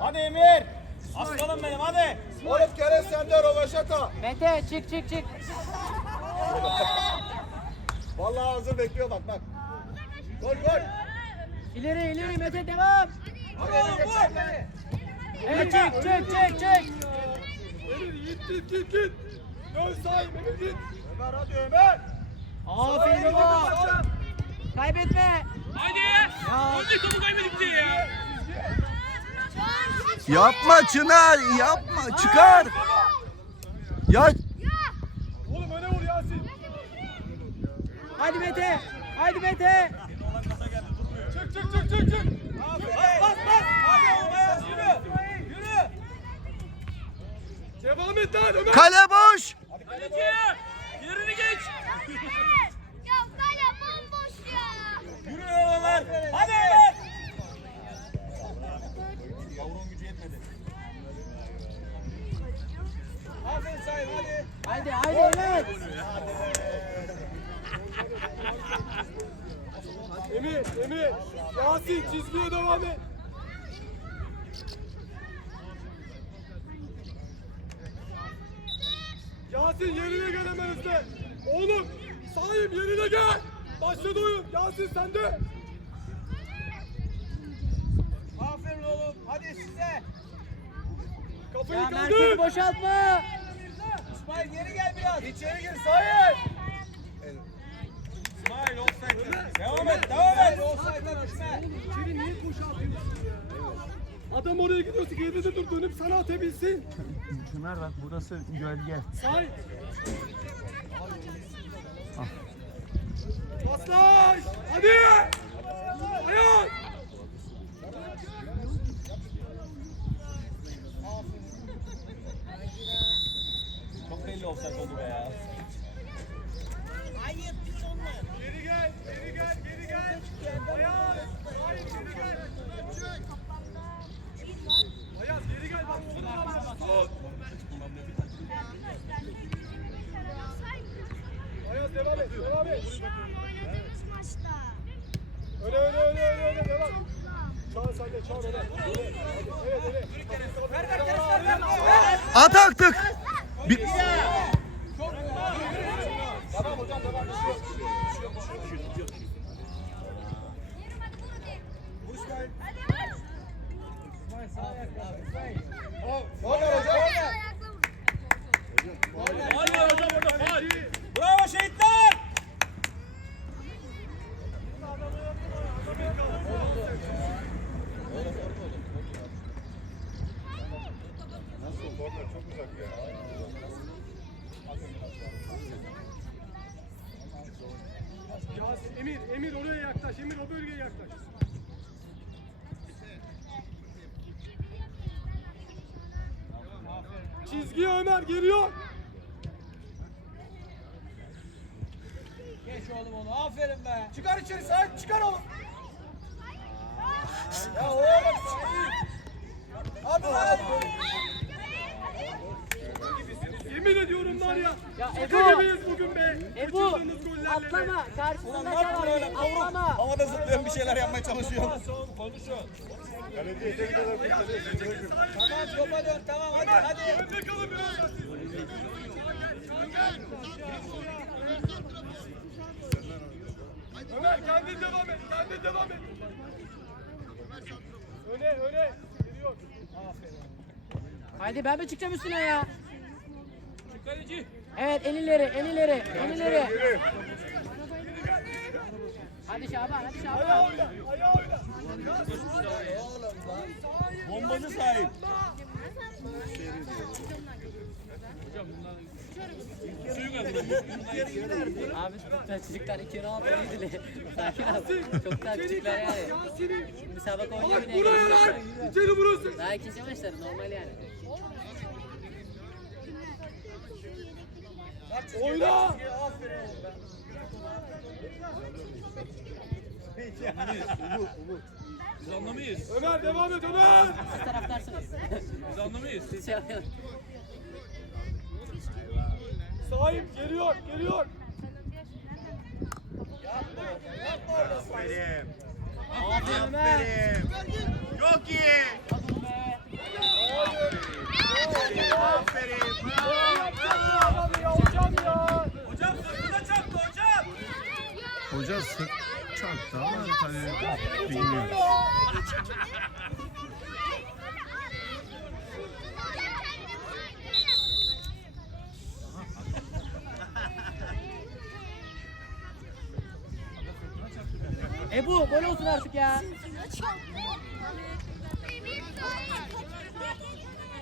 Hadi Emir. Aslanım benim hadi. Oğlum kere sende rovaşata. Mete çık çık çık. Vallahi hazır bekliyor bak bak. Gol gol. İleri ileri Mete devam. Hadi oğlum vur. Evet çık çık çık çık. Emir git git git git. Dön sahip Emir git. Ömer hadi Ömer. Aferin baba. Kaybetme. Haydi. Önce topu kaybedip diye ya. Yapma Çınar yapma çıkar. Ya Oğlum öne vur Yasin. Hadi Mete. Hadi Mete. Çık çık çık çık çık. Bas bas bas. Hadi Ayaz yürü. Yürü. Devam et lan Ömer. kale boş. Kaleci. Yerini geç. Ya kale bomboş ya. Yürü Ömer. Hadi Ömer. Yavrun gücü yetmedi. Aferin sahip hadi. Haydi haydi evet. Emir Emir. Yasin çizgiye devam et. Yasin yerine gel hemen hızlı. Oğlum sahip yerine gel. Başladı oyun. Yasin sende. Aferin oğlum. Hadi size. Kafayı Ya kaldır. boşaltma. İsmail geri gel biraz. İçeri gir sahip. İsmail offside. Devam et devam et. Offside'dan düşme. İçeri niye boşaltıyorsun? Adam oraya gidiyorsa geride dur dönüp sana atabilsin. Çınar bak burası gölge. Say. Paslaş. Hadi. Ayak. Çok belli offside oldu be ya. Geri gel. Geri gel. Geri gel. Ayak. Hayır geri gel. Ayaz geri gel bak. Tut. Ayaz devam et. Devam et. Şu an oynadığımız maçta. Öne öne öne öne öne devam. Çağır sen de çağır öne. Öne. Hadi. Evet öne. Ver ver ver ver. At attık. Bir... Tamam hocam devam. Bir şey yok. Bir şey yok. Bir şey yok. Bir şey yok. Bir şey yok. Vur İsmail. Al. Gol ver hocam. Hadi hocam orada. Hadi. Bravo şehitler. Yasin, Emir, Emir oraya yaklaş. Emir o bölgeye yaklaş. Ömer geliyor. Geç oğlum onu. Aferin be. Çıkar içeri sahip. Çıkar oğlum. Ya oğlum. Hadi lan. Yemin ediyorum var ya. Ya Şaka Ebu. gibiyiz bugün be. Ebu Kaçırdığımız gollerle de. atlama. Karşısında ne var. Atlama. Havada zıplayan bir şeyler yapmaya çalışıyor. Konuşun. Tamam topa dön tamam hadi hadi. Önde kalın biraz. Ömer kendin devam et. Kendin devam et. Öne öne. Geliyor. Haydi ben mi çıkacağım üstüne ya? Şu kaleci. Evet en ileri en ileri en ileri. Hadi Şaban hadi Ayağı Şaban. oyna. Ayağı oyna. Bombacı sahip. Abi çocuklar iki round iyiydi. Sakin ol. Çok daha küçükler yani. Müsabaka Bak oynamaya buraya lan. İçeri vurursun. Daha ikinci maçları normal yani. Oyna. Umut, Umut, Umut. Biz anlamayız. Ömer devam et Ömer. Siz taraftarsınız. Biz anlamayız. Siz şey yapın. Sahip geliyor, geliyor. Yapma, yapma orada sahip. Aferin. Aferin. Çok iyi. Aferin. Aferin. Bravo. Bravo. Hocam ya. Hocam sırtına çarptı hocam. Hocam sırt da ama tabii bilmiyorum. Ebu gol olsun artık ya.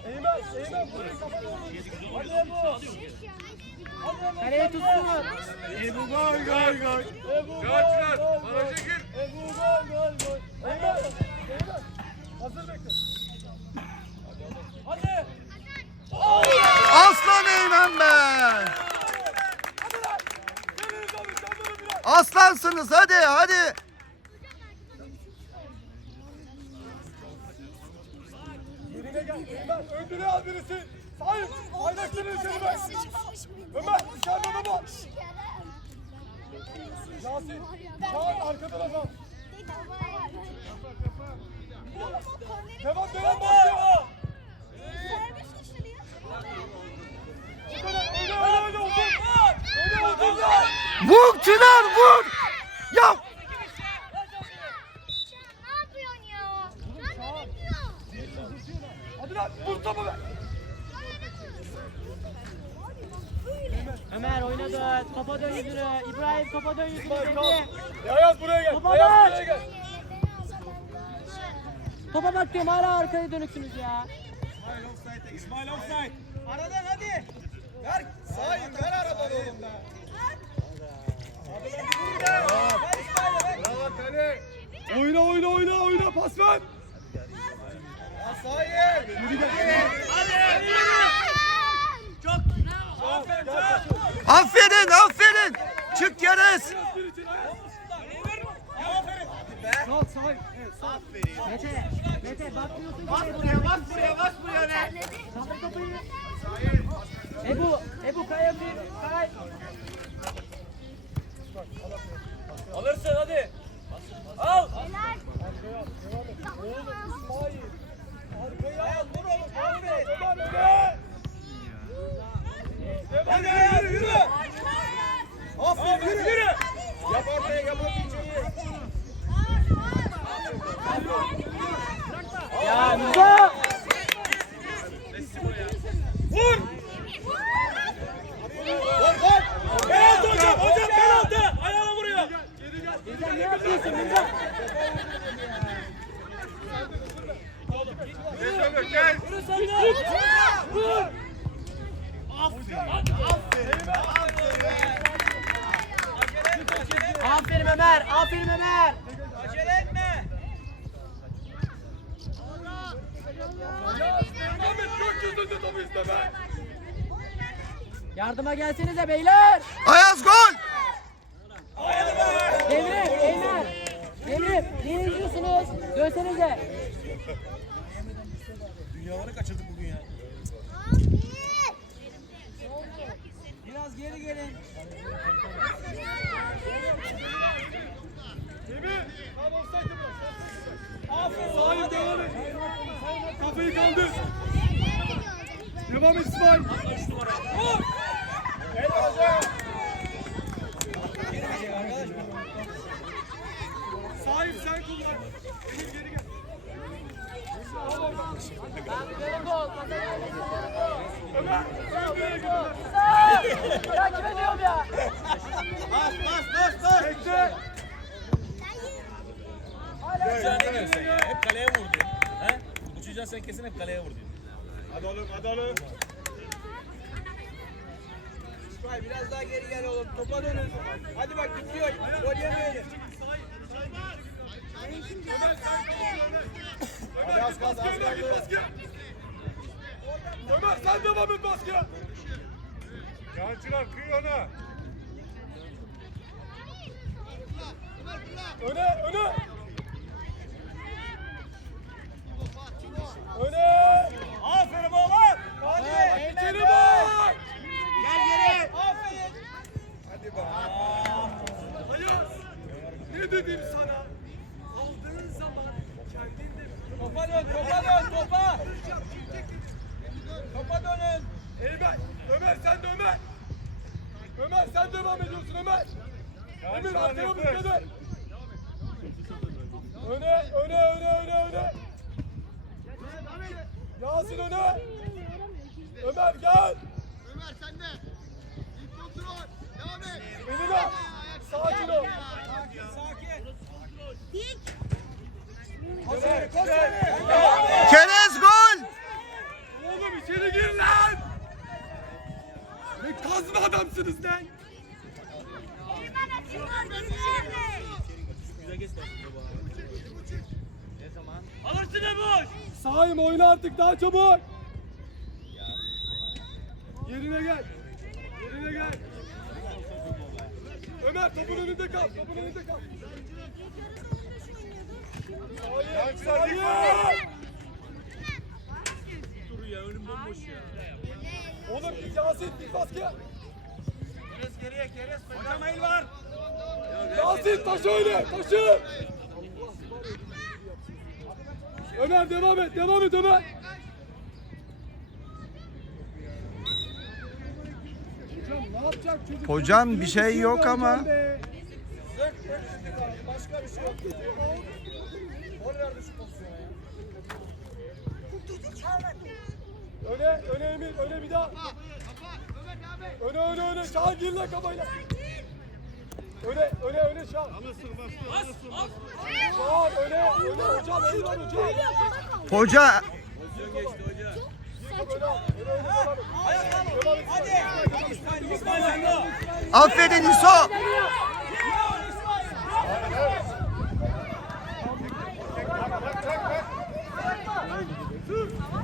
Eymen, Eymen burayı kapat. Hadi Ebu. Kaleye tutsun. Ebu gol gol gol. Ebu gol gol gol. Ebu gol gol gol. Eymen, Eymen. Hazır bekle. Hadi. Aslan Eymen be! Aslansınız hadi hadi. Yerine gel. Eymen öndüre al birisi. Sahip. Paylaştırın seni ben. Ömer dışarıda da bu. Yasin. Çağır arka tarafa. Devam devam öyle oldu. Öyle oldu. Vur Çınar vur! Ya Ne yapıyorsun ya? Sen ne bekliyorsun? Hadi lan vur topu be. Ömer oynadı. Topa dön yüzünü. İbrahim topa dön yüzünü. İsmail. Ayaz buraya gel. Baba Ayaz buraya gel. Topa bak diyorum hala arkaya dönüksünüz ya. İsmail offside. Aradan hadi. Ver. Sahip ver aradan oğlum Kale. Oyna oyna oyna oyna pas ver. Ya Sahip. Hadi. Çok. Aferin çok. aferin aferin. Çık Yarız. Aferin. Sağ sahip. Evet, sağ. Mete. Mete bakmıyorsun ki. Bas buraya bas buraya bas buraya ne? Kaldır topu. Ebu. Ebu kaya bir. Kay. Alırsın hadi. Al. Oğlum İsmail. Arkaya Ayaz vur oğlum. Aferin. Ömer öne. Hadi yürü yürü. Aferin yürü. Yürü. Yap ortaya yap ortaya. Ya Musa. Vur. Vur vur. Penaltı hocam. Hocam penaltı. Ayağına vuruyor. Yapıyorsun Mirza? Yürü sen de. Vur. Aferin Ömer. Aferin Ömer. Acele etme. Ahmet gökyüzünde topu isteme. Yardıma gelsenize beyler. Ayaz gol! Emre, Eymen. Emre, niye izliyorsunuz? Dönsenize. Dünyaları kaçırdık bugün ya. Biraz geri gelin. Emir. Tam offside'de biraz. Aferin. Sahip devam et. Kafayı kaldır. Devam et İsmail. Vur. El hocam. Sahip sen kullan. Emir geri gel. Ömer. Ömer'e gel. Ya kime diyorum ya? Bas bas bas bas. Bekle. Uçacağı ne diyorsun sen ya? Hep kaleye vurdu. He? Uçacaksın sen kesin hep kaleye vurdu. Hadi oğlum hadi oğlum. İsmail biraz daha geri gel oğlum. Topa dönün. Hadi bak bitiyor. Gol yemeyelim. Hadi az kaldı az kaldı. Ömer sen devam et baskıya. Cancılar kıy ona. Öne. Aferin oğlum. Hadi. İçeri bak. Gel geri. Aferin. Hadi be. Ayaz. Ne dedim sana? Aldığın zaman kendin de Topa dön, topa dön, topa. Topa dönün. Eymen, Ömer sen devam ediyorsun Ömer. Emir arkaya vur dikkat et. Öne öne öne öne öne. Yasin öne. Ömer gel. Ömer sen de. İlk kontrol. Devam et. Emine. Sakin ol. Dik. Ömer, koş Emir. Keres gol! Oğlum içeri gir lan. Ne kazma adamsınız lan. Orada içeride. Alırsın Eboş. Sahim oyna artık daha çabuk. Yerine gel. Yerine gel. Ömer topun önünde kal. Topun önünde kal. Sahip. Sahip. Dur ya önüm bomboş ya. Oğlum git Yasin git baskıya. Hocam el var. Yasin taş öyle taşı. Ömer devam et devam et Ömer. Hocam ne yapacak çocuk? Hocam bir şey yok ama. Başka bir şey yok. Gol verdi şu pozisyona ya. Öne, öne Emir, öne bir daha. Öne, öne, öne. Şahan gir lan kafayla. Öne, öne, öne Şahan. Şahan, öne, öne hocam, eyvallah hocam. Hoca Öne, öne, öne, devam et. Devam et. Hadi. İsmail sen de. aferin İso.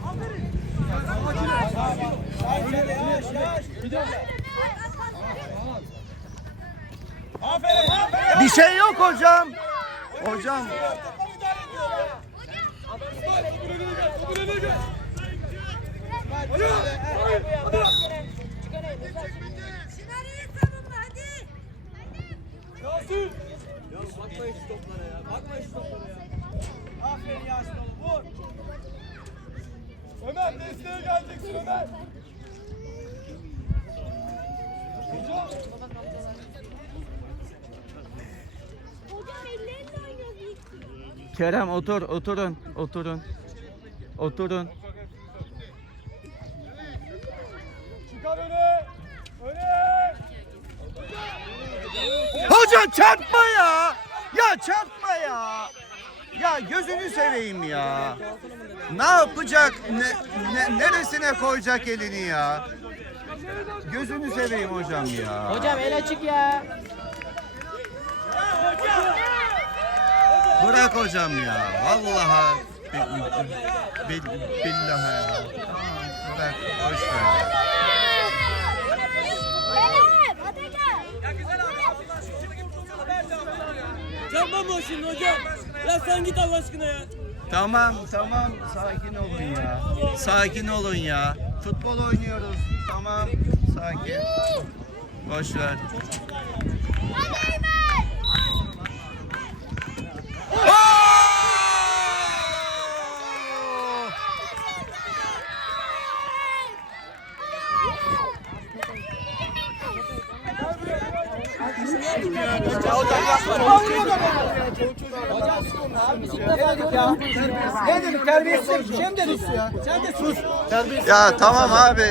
Aferin. Aferin. Bir şey yok hocam. Hocam. Topun önüne gel, topun önüne gel. Hadi. Hadi. Şunları savunma hadi. Yasin. Aferin Yasin oğlum. Vur. Ömer desteğe geleceksin Ömer. Hocam. Hocam ellerini oynuyor dik. Kerem otur oturun oturun. Oturun. Çıkar öne. Öne. Hoca çarpma ya. Ya çarpma ya. Ya gözünü seveyim ya. Ne yapacak? Ne, ne- neresine koyacak elini ya? Gözünü seveyim hocam ya. Hocam el açık ya. Bırak hocam ya. Vallahi bi- bi- billahi ya. Tamam, Bırak boş ver. ya. Kerem hadi gel. Ya güzel abi. Abdullah şu şunu gibi tutsana. Ver cevabını ya. Çarpma mı şimdi hocam? Ya sen git Allah aşkına ya. Tamam tamam sakin olun ya. Sakin olun ya. Futbol oynuyoruz. Tamam sakin. Boş ver. Hadi Eymen. Oo! Ya tamam abi.